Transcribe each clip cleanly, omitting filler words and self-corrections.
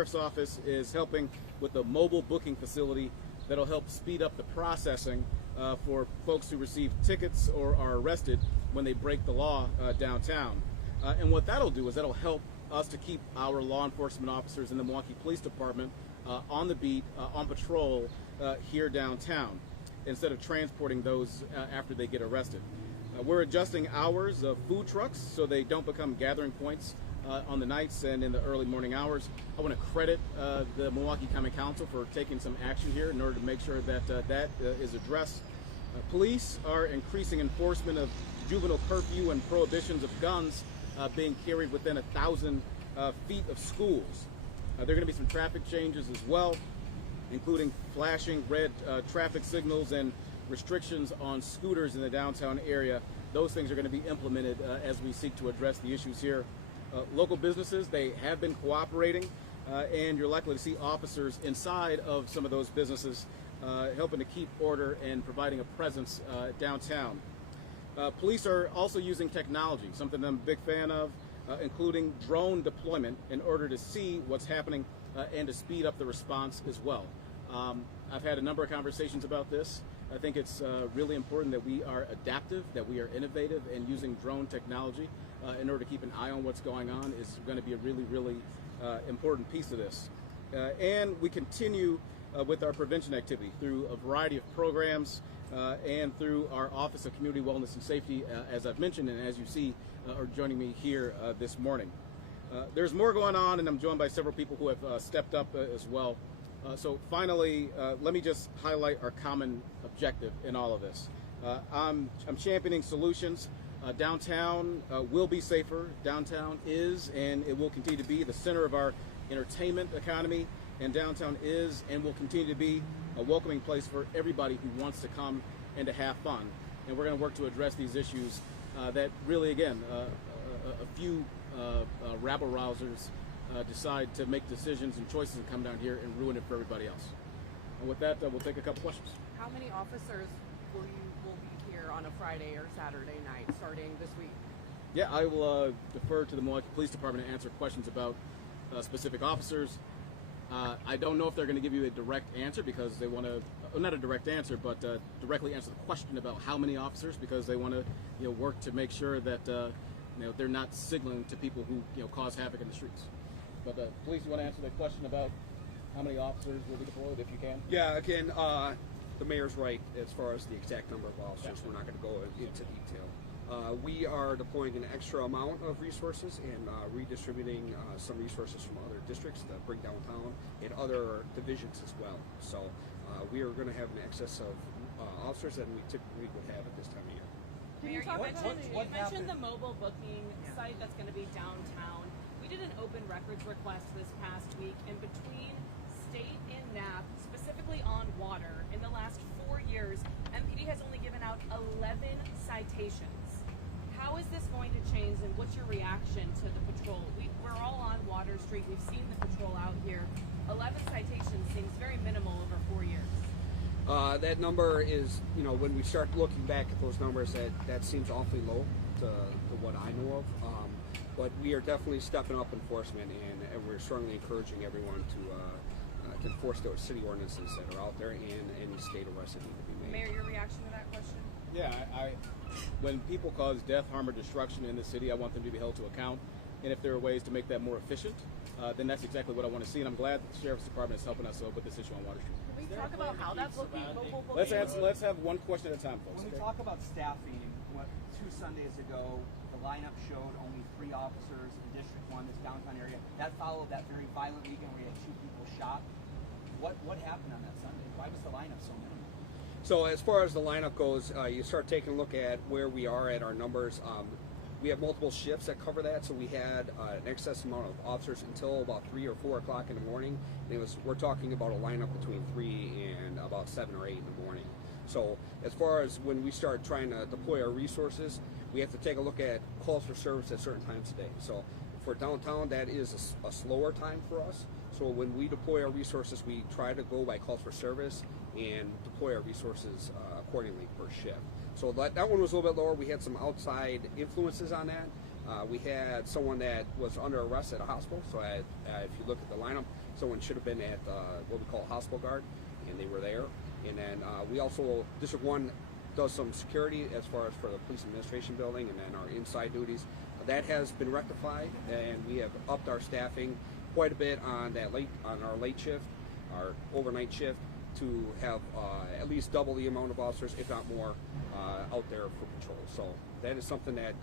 Sheriff's Office is helping with the mobile booking facility that'll help speed up the processing for folks who receive tickets or are arrested when they break the law downtown. And what that'll do is that'll help us to keep our law enforcement officers in the Milwaukee Police Department on the beat, on patrol here downtown, instead of transporting those after they get arrested. We're adjusting hours of food trucks so they don't become gathering points on the nights and in the early morning hours. I want to credit the Milwaukee County Council for taking some action here in order to make sure that that is addressed. Police are increasing enforcement of juvenile curfew and prohibitions of guns being carried within 1,000 feet of schools. There are going to be some traffic changes as well, including flashing red traffic signals and restrictions on scooters in the downtown area. Those things are going to be implemented as we seek to address the issues here. Local businesses, they have been cooperating, and you're likely to see officers inside of some of those businesses helping to keep order and providing a presence downtown. Police are also using technology, something I'm a big fan of, including drone deployment in order to see what's happening and to speed up the response as well. I've had a number of conversations about this. I think it's really important that we are adaptive, that we are innovative, and using drone technology in order to keep an eye on what's going on is going to be a really, really important piece of this. And we continue with our prevention activity through a variety of programs and through our Office of Community Wellness and Safety, as I've mentioned, and as you see, are joining me here this morning. There's more going on, and I'm joined by several people who have stepped up as well. So finally, let me just highlight our common objective in all of this. I'm championing solutions. Downtown will be safer. Downtown is and it will continue to be the center of our entertainment economy, and downtown is and will continue to be a welcoming place for everybody who wants to come and to have fun. And we're going to work to address these issues that really, again, a few rabble-rousers decide to make decisions and choices and come down here and ruin it for everybody else. And with that, we'll take a couple questions. How many officers will be here on a Friday or Saturday night starting this week? Yeah, I will defer to the Milwaukee Police Department to answer questions about specific officers. I don't know if they're going to give you a direct answer because they want to, not a direct answer, but directly answer the question about how many officers, because they want to work to make sure that they're not signaling to people who cause havoc in the streets. But police, you want to answer the question about how many officers will be deployed, if you can? Yeah, again, the mayor's right as far as the exact number of officers. We're not going to go into detail. We are deploying an extra amount of resources and redistributing some resources from other districts to bring downtown and other divisions as well. So we are going to have an excess of officers than we typically would have at this time of year. Mayor, you mentioned the mobile booking site that's going to be downtown. We did an open records request this past week, and between state and NAP, specifically on water, in the last 4 years, MPD has only given out 11 citations. How is this going to change, and what's your reaction to the patrol? We're all on Water Street. We've seen the patrol out here. 11 citations seems very minimal over 4 years. That number is, when we start looking back at those numbers, that seems awfully low to what I know of. But we are definitely stepping up enforcement, and we're strongly encouraging everyone to enforce those city ordinances that are out there and any state arrests that need to be made. Mayor, your reaction to that question? Yeah, when people cause death, harm, or destruction in the city, I want them to be held to account. And if there are ways to make that more efficient, then that's exactly what I want to see. And I'm glad that the Sheriff's Department is helping us with this issue on Water Street. Can we talk about how that's looking? Let's have one question at a time, folks. When we talk about staffing, 2 Sundays ago, the lineup showed only 3 officers in District 1, this downtown area. That followed that very violent weekend where you had 2 people shot. What happened on that Sunday? Why was the lineup so minimal? So as far as the lineup goes, you start taking a look at where we are at our numbers. We have multiple shifts that cover that, so we had an excess amount of officers until about 3 or 4 o'clock in the morning. And we're talking about a lineup between 3 and about 7 or 8 in the morning. So as far as when we start trying to deploy our resources, we have to take a look at calls for service at certain times today. So for downtown, that is a slower time for us. So when we deploy our resources, we try to go by calls for service and deploy our resources accordingly per shift. So that one was a little bit lower. We had some outside influences on that. We had someone that was under arrest at a hospital. So if you look at the lineup, someone should have been at what we call hospital guard, and they were there. And then we also, District 1 does some security as far as for the police administration building, and then our inside duties. That has been rectified, and we have upped our staffing quite a bit on our late shift, our overnight shift, to have at least double the amount of officers, if not more, out there for patrol. So that is something that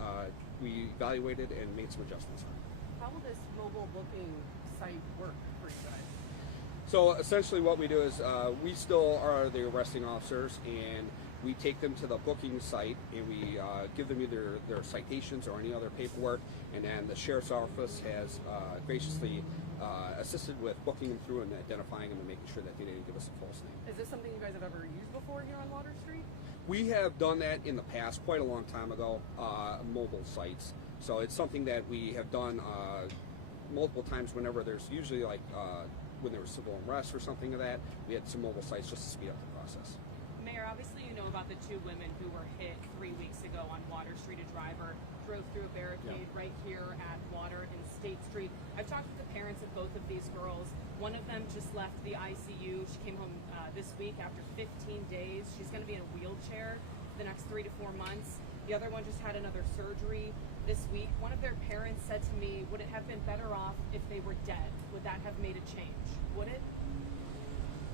we evaluated and made some adjustments on. How will this mobile booking site work for you guys? So essentially what we do is we still are the arresting officers, and we take them to the booking site, and we give them either their citations or any other paperwork, and then the sheriff's office has graciously assisted with booking them through and identifying them and making sure that they didn't give us a false name. Is this something you guys have ever used before here on Water Street? We have done that in the past, quite a long time ago, mobile sites. So it's something that we have done multiple times whenever there's usually like when there was civil unrest or something of that, we had some mobile sites just to speed up the process. Mayor, obviously you know about the two women who were hit 3 weeks ago on Water Street. A driver drove through a barricade right here at Water and State Street. I've talked with the parents of both of these girls. One of them just left the ICU. She came home this week after 15 days. She's going to be in a wheelchair for the next 3 to 4 months. The other one just had another surgery this week. One of their parents said to me, would it have been better off if they were dead? Would that have made a change? Would it?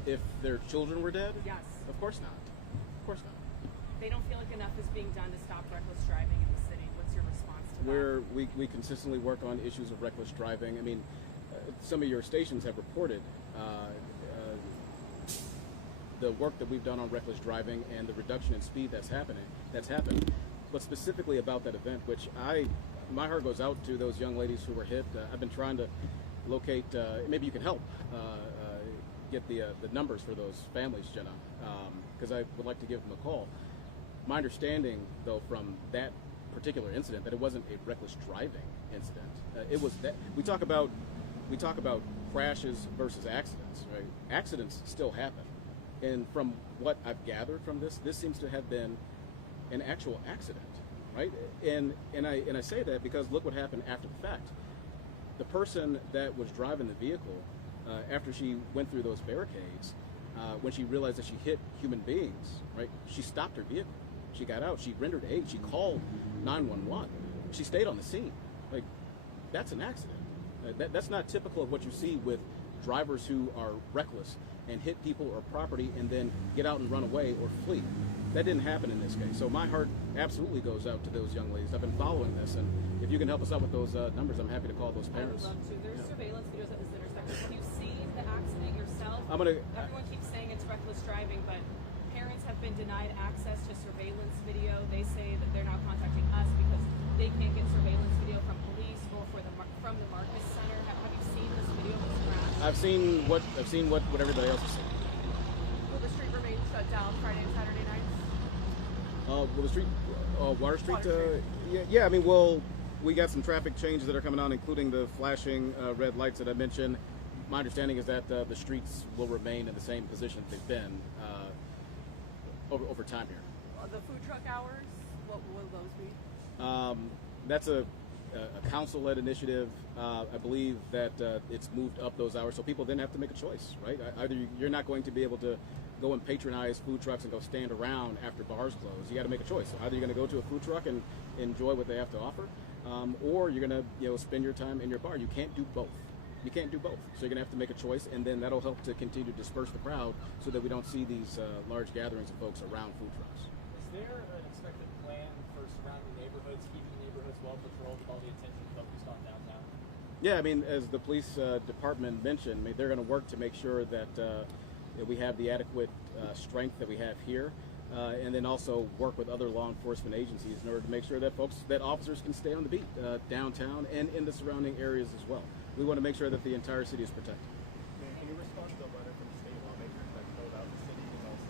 If their children were dead? Yes. Of course not. Of course not. They don't feel like enough is being done to stop reckless driving in the city. What's your response to that? We consistently work on issues of reckless driving. I mean, some of your stations have reported the work that we've done on reckless driving and the reduction in speed that's happened. But specifically about that event, which my heart goes out to those young ladies who were hit. I've been trying to locate, maybe you can help get the numbers for those families, Jenna, because I would like to give them a call. My understanding, though, from that particular incident, that it wasn't a reckless driving incident. It was that we talk about crashes versus accidents, right? Accidents still happen, and from what I've gathered from this seems to have been an actual accident, right? And I say that because look what happened after the fact. The person that was driving the vehicle, after she went through those barricades, when she realized that she hit human beings, right? She stopped her vehicle. She got out. She rendered aid. She called 911. She stayed on the scene. Like, that's an accident. That's not typical of what you see with drivers who are reckless and hit people or property and then get out and run away or flee. That didn't happen in this case. So my heart absolutely goes out to those young ladies. I've been following this, and if you can help us out with those numbers, I'm happy to call those parents. I would love to. There's surveillance videos at this intersection. Have you seen the accident yourself? Everyone keeps saying it's reckless driving, but parents have been denied access to surveillance video. They say that they're now contacting us because they can't get surveillance video from police or from the Marcus Center. Have you seen this video of this crash? I've seen what everybody else has seen. Will the street remain shut down Friday and Saturday nights? Will the street, Water Street? Water Street. Yeah. I mean, we got some traffic changes that are coming on, including the flashing red lights that I mentioned. My understanding is that the streets will remain in the same position they've been over time here. The food truck hours, what will those be? That's a council-led initiative. I believe that it's moved up those hours, so people then have to make a choice, right? Either you're not going to be able to go and patronize food trucks and go stand around after bars close. You got to make a choice. Either you're going to go to a food truck and enjoy what they have to offer, or you're going to spend your time in your bar. You can't do both. You can't do both. So you're going to have to make a choice, and then that'll help to continue to disperse the crowd so that we don't see these large gatherings of folks around food trucks. Is there an expected plan for surrounding neighborhoods, keeping neighborhoods well patrolled with all the attention focused on downtown? Yeah, I mean, as the police department mentioned, I mean, they're going to work to make sure that we have the adequate strength that we have here, and then also work with other law enforcement agencies in order to make sure that officers can stay on the beat downtown and in the surrounding areas as well. We want to make sure that the entire city is protected. Can you respond to the letter from the state lawmakers that filled out the city and also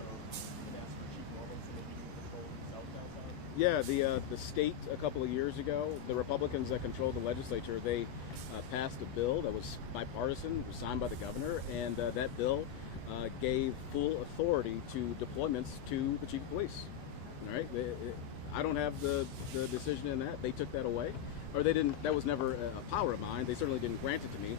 asked for Chief Norman to maybe do patrol south downtown? Yeah, the state a couple of years ago, the Republicans that control the legislature, they passed a bill that was bipartisan, was signed by the governor, and that bill gave full authority to deployments to the chief of police. All right, I don't have the decision in that. They took that away, or they didn't. That was never a power of mine. They certainly didn't grant it to me.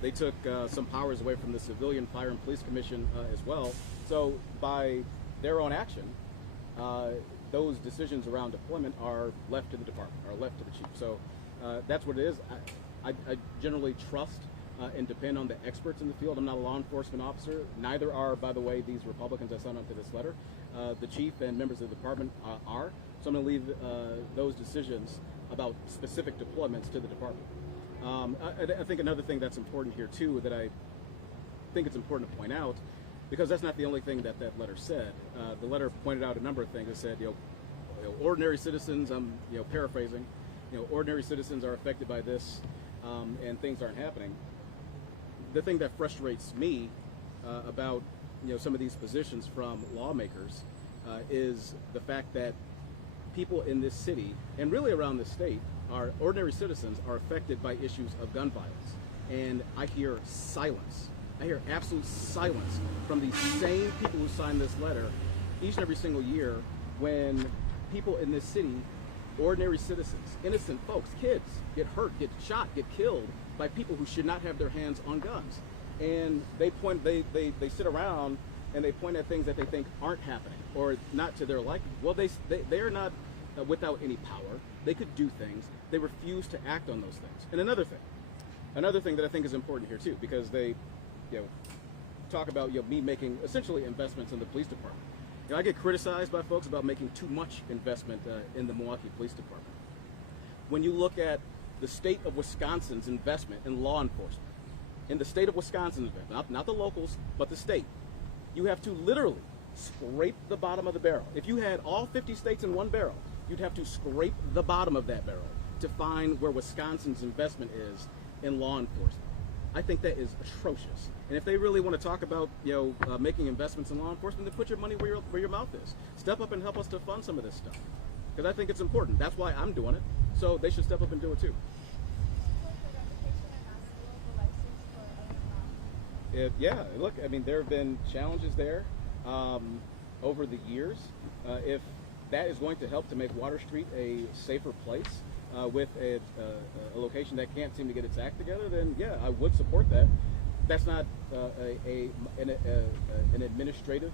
They took some powers away from the Civilian Fire and Police Commission as well. So by their own action, those decisions around deployment are left to the department, are left to the chief. So that's what it is. I generally trust and depend on the experts in the field. I'm not a law enforcement officer. Neither are, by the way, these Republicans that signed on to this letter. The chief and members of the department are. So I'm going to leave those decisions about specific deployments to the department. I think another thing that's important here too, that I think it's important to point out, because that's not the only thing that that letter said. The letter pointed out a number of things. It said, ordinary citizens, I'm paraphrasing, ordinary citizens are affected by this, and things aren't happening. The thing that frustrates me about some of these positions from lawmakers is the fact that people in this city and really around this state are ordinary citizens are affected by issues of gun violence, and I hear silence. I hear absolute silence from these same people who sign this letter each and every single year when people in this city, ordinary citizens, innocent folks, kids, get hurt, get shot, get killed by people who should not have their hands on guns. And they sit around and they point at things that they think aren't happening or not to their liking. Well, they're not without any power. They could do things. They refuse to act on those things. And another thing that I think is important here too, because they talk about me making essentially investments in the police department. I get criticized by folks about making too much investment in the Milwaukee Police Department. When you look at the state of Wisconsin's investment in law enforcement, in the state of Wisconsin's investment, not the locals, but the state, you have to literally scrape the bottom of the barrel. If you had all 50 states in one barrel, you'd have to scrape the bottom of that barrel to find where Wisconsin's investment is in law enforcement. I think that is atrocious. And if they really want to talk about making investments in law enforcement, then put your money where your mouth is. Step up and help us to fund some of this stuff, because I think it's important. That's why I'm doing it. So they should step up and do it too. Yeah, look, I mean, there have been challenges there over the years. If that is going to help to make Water Street a safer place with a location that can't seem to get its act together, then yeah, I would support that. That's not an administrative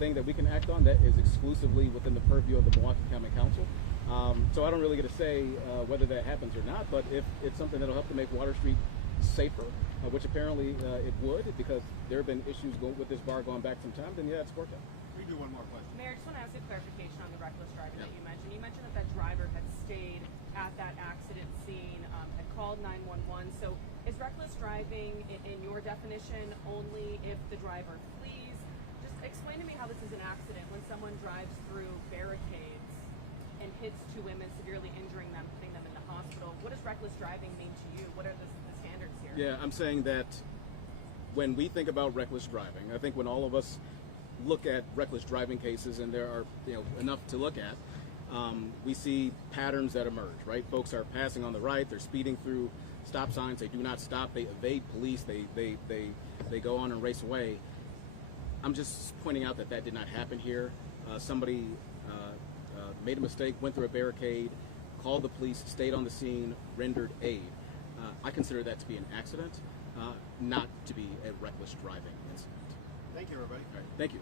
thing that we can act on. That is exclusively within the purview of the Milwaukee County Council. So I don't really get to say whether that happens or not, but if it's something that'll help to make Water Street safer, which apparently it would, because there have been issues with this bar going back some time, then yeah, it's worked out. We do one more question. Mayor, I just want to ask a clarification on the reckless driving that you mentioned. You mentioned that driver had stayed at that accident scene, had called 911. So is reckless driving, in your definition, only if the driver flees? Just explain to me how this is an accident when someone drives through barricades and hits two women, severely injuring them, putting them in the hospital. What does reckless driving mean to you? What are the standards here? Yeah, I'm saying that when we think about reckless driving, I think when all of us look at reckless driving cases, and there are enough to look at, we see patterns that emerge, right? Folks are passing on the right, they're speeding through stop signs, they do not stop, they evade police, they go on and race away. I'm just pointing out that did not happen here. Somebody made a mistake, went through a barricade, called the police, stayed on the scene, rendered aid. I consider that to be an accident, not to be a reckless driving incident. Thank you, everybody. All right, thank you.